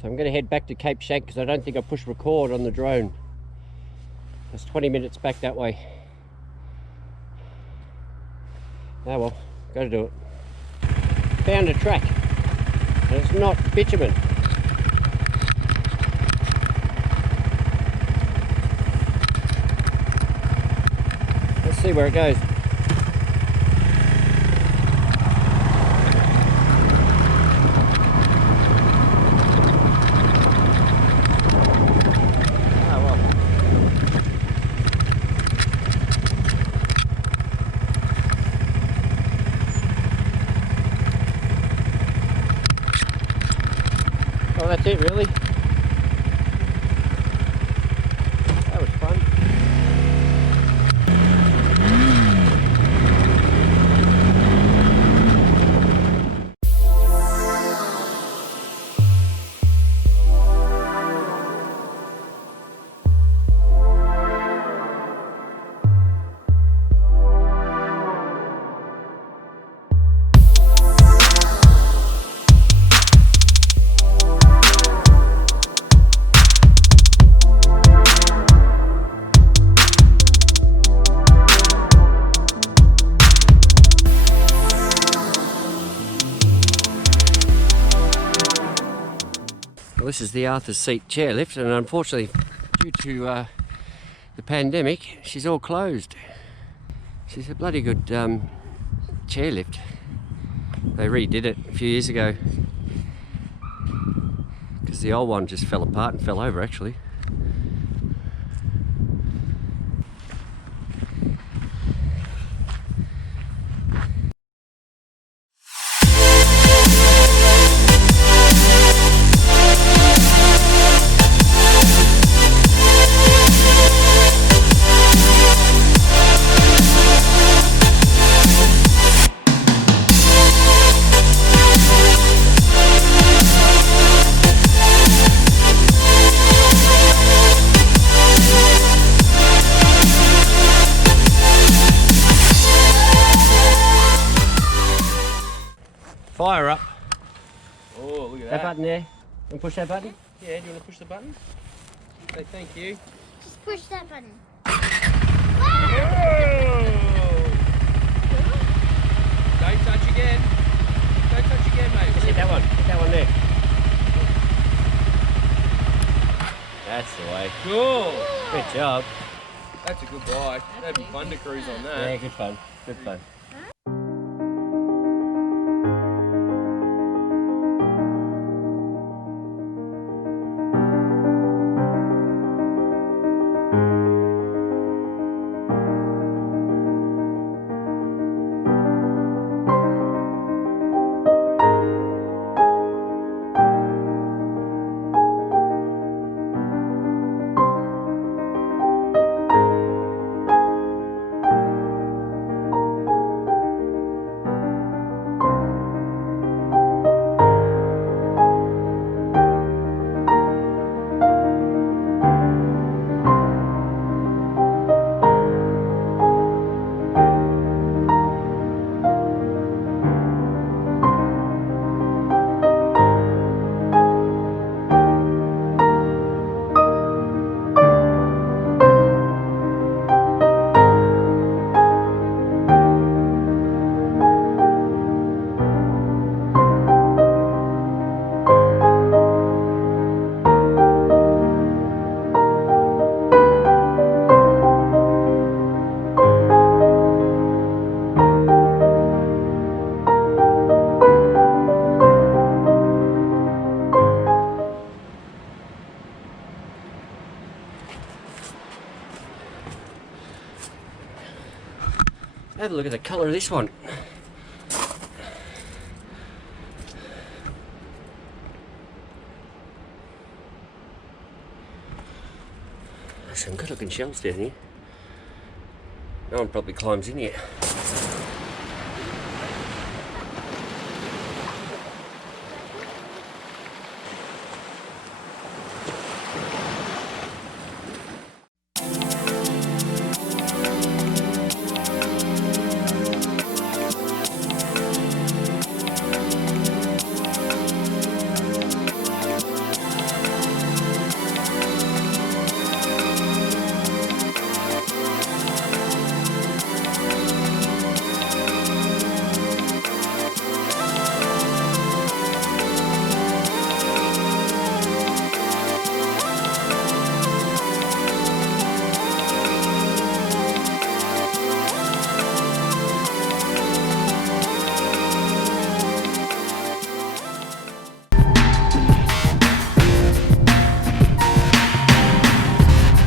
So I'm going to head back to Cape Schanck because I don't think I pushed record on the drone. It's 20 minutes back that way. Oh well, got to do it. Found a track, and it's not bitumen. Let's see where it goes. Oh, that's it, really? That was fun. Well, this is the Arthur's Seat chairlift, and unfortunately, due to the pandemic, she's all closed. She's a bloody good chairlift. They redid it a few years ago because the old one just fell apart and fell over, actually. Fire up. Oh, look at That that. button there. And push that button. Yeah, do you want to push the button? Say thank you. Just push that button. Oh! Don't touch again. Don't touch again, mate. Just hit that one. Hit that one there. That's the way. Cool. Good job. That's a good bike. That'd be fun to cruise on that. Yeah, good fun. Good fun. Have a look at the colour of this one. There's some good looking shells down here. No one probably climbs in here.